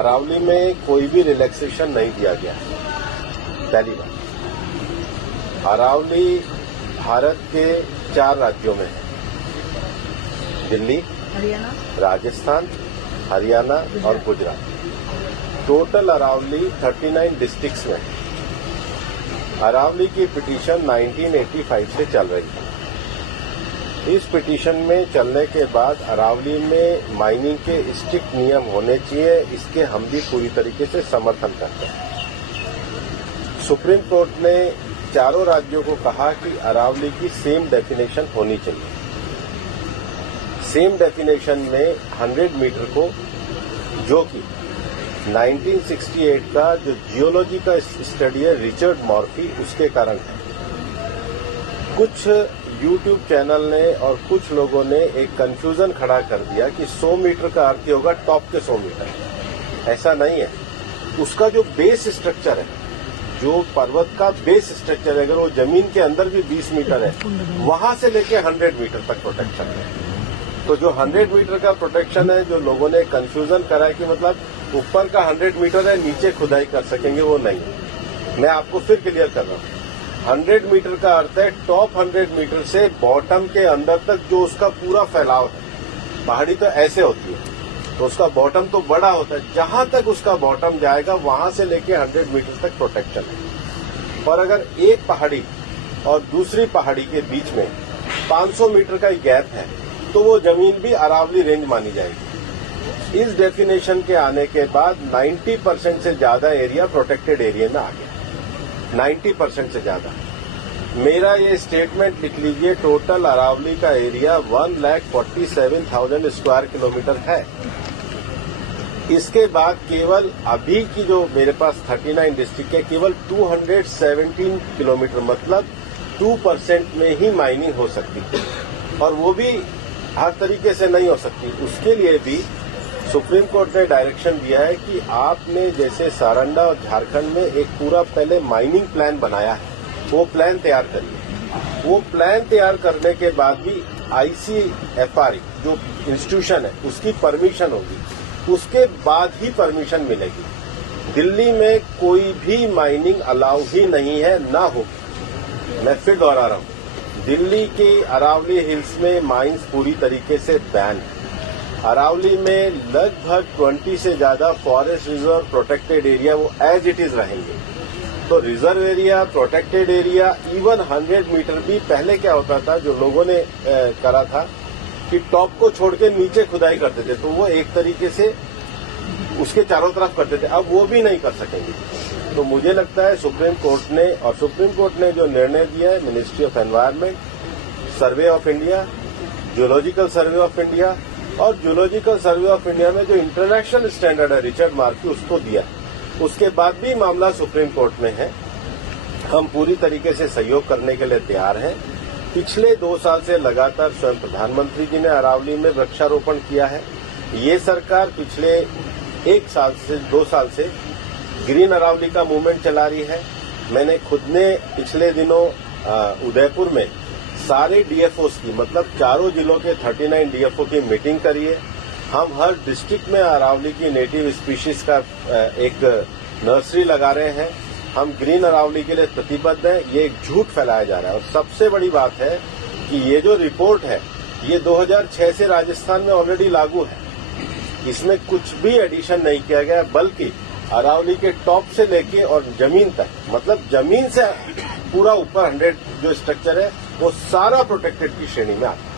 अरावली में कोई भी रिलैक्सेशन नहीं दिया गया है। पहली बात, अरावली भारत के 4 राज्यों में है, दिल्ली, हरियाणा, राजस्थान, हरियाणा और गुजरात। टोटल अरावली 39 डिस्ट्रिक्ट्स में है। अरावली की पिटीशन 1985 से चल रही है। इस पिटीशन में चलने के बाद अरावली में माइनिंग के स्ट्रिक्ट नियम होने चाहिए, इसके हम भी पूरी तरीके से समर्थन करते हैं। सुप्रीम कोर्ट ने चारों राज्यों को कहा कि अरावली की सेम डेफिनेशन होनी चाहिए। सेम डेफिनेशन में 100 मीटर को, जो कि 1968 का जो जियोलॉजी का स्टडी है रिचर्ड मॉर्फी, उसके कारण है। कुछ यूट्यूब चैनल ने और कुछ लोगों ने एक कंफ्यूजन खड़ा कर दिया कि 100 मीटर का अर्थ होगा टॉप के 100 मीटर। ऐसा नहीं है। उसका जो बेस स्ट्रक्चर है, जो पर्वत का बेस स्ट्रक्चर है, अगर वो जमीन के अंदर भी 20 मीटर है, वहां से लेके 100 मीटर तक प्रोटेक्शन है। तो जो 100 मीटर का प्रोटेक्शन है, जो लोगों ने कंफ्यूजन करा है कि मतलब ऊपर का 100 मीटर है, नीचे खुदाई कर सकेंगे, वो नहीं है। मैं आपको फिर क्लियर कर रहा हूं। 100 मीटर का अर्थ है टॉप 100 मीटर से बॉटम के अंदर तक जो उसका पूरा फैलाव है। पहाड़ी तो ऐसे होती है, तो उसका बॉटम तो बड़ा होता है, जहां तक उसका बॉटम जाएगा वहां से लेके 100 मीटर तक प्रोटेक्शन है। और अगर एक पहाड़ी और दूसरी पहाड़ी के बीच में 500 मीटर का गैप है, तो वो जमीन भी अरावली रेंज मानी जाएगी। इस डेफिनेशन के आने के बाद 90% से ज्यादा एरिया प्रोटेक्टेड एरिया में आ गया। 90% से ज्यादा। मेरा ये स्टेटमेंट लिख लीजिए, टोटल अरावली का एरिया 1,47,000 स्क्वायर किलोमीटर है। इसके बाद केवल अभी की जो मेरे पास 39 डिस्ट्रिक्ट है, केवल 217 किलोमीटर, मतलब 2% में ही माइनिंग हो सकती है, और वो भी हर तरीके से नहीं हो सकती। उसके लिए भी सुप्रीम कोर्ट ने डायरेक्शन दिया है कि आपने जैसे सारंडा और झारखंड में एक पूरा पहले माइनिंग प्लान बनाया है, वो प्लान तैयार करिए। वो प्लान तैयार करने के बाद भी ICFR जो इंस्टीट्यूशन है उसकी परमिशन होगी, उसके बाद ही परमिशन मिलेगी। दिल्ली में कोई भी माइनिंग अलाउ ही नहीं है, ना होगी। मैं फिर दोहरा रहा हूं, दिल्ली के अरावली हिल्स में माइंस पूरी तरीके से बैन है। अरावली में लगभग 20 से ज्यादा फॉरेस्ट रिजर्व प्रोटेक्टेड एरिया वो एज इट इज रहेंगे। तो reserve area, protected area, even 100 metre भी पहले क्या होता था, जो लोगों ने करा था कि टॉप को छोड़ के नीचे खुदाई करते थे, तो वो एक तरीके से उसके चारों तरफ करते थे। अब वो भी नहीं कर सकेंगे। तो मुझे लगता है सुप्रीम कोर्ट ने जो निर्णय दिया है, ministry of environment, survey of India, geological survey of India, और जियोलॉजिकल सर्वे ऑफ इंडिया में जो इंटरनेशनल स्टैंडर्ड है रिचर्ड मार्फी, उसको दिया। उसके बाद भी मामला सुप्रीम कोर्ट में है। हम पूरी तरीके से सहयोग करने के लिए तैयार हैं। पिछले 2 साल से लगातार स्वयं प्रधानमंत्री जी ने अरावली में वृक्षारोपण किया है। ये सरकार पिछले 2 साल से ग्रीन अरावली का मूवमेंट चला रही है। मैंने खुद ने पिछले दिनों उदयपुर में सारे डीएफओस की, मतलब चारों जिलों के 39 डीएफओ की मीटिंग करी है। हम हर डिस्ट्रिक्ट में अरावली की नेटिव स्पीशीज का एक नर्सरी लगा रहे हैं। हम ग्रीन अरावली के लिए प्रतिबद्ध हैं। ये एक झूठ फैलाया जा रहा है। और सबसे बड़ी बात है कि ये जो रिपोर्ट है, ये 2006 से राजस्थान में ऑलरेडी लागू है। इसमें कुछ भी एडिशन नहीं किया गया, बल्कि अरावली के टॉप से लेके और जमीन तक, मतलब जमीन से पूरा ऊपर 100 जो स्ट्रक्चर है, वो सारा प्रोटेक्टेड की श्रेणी में आता है।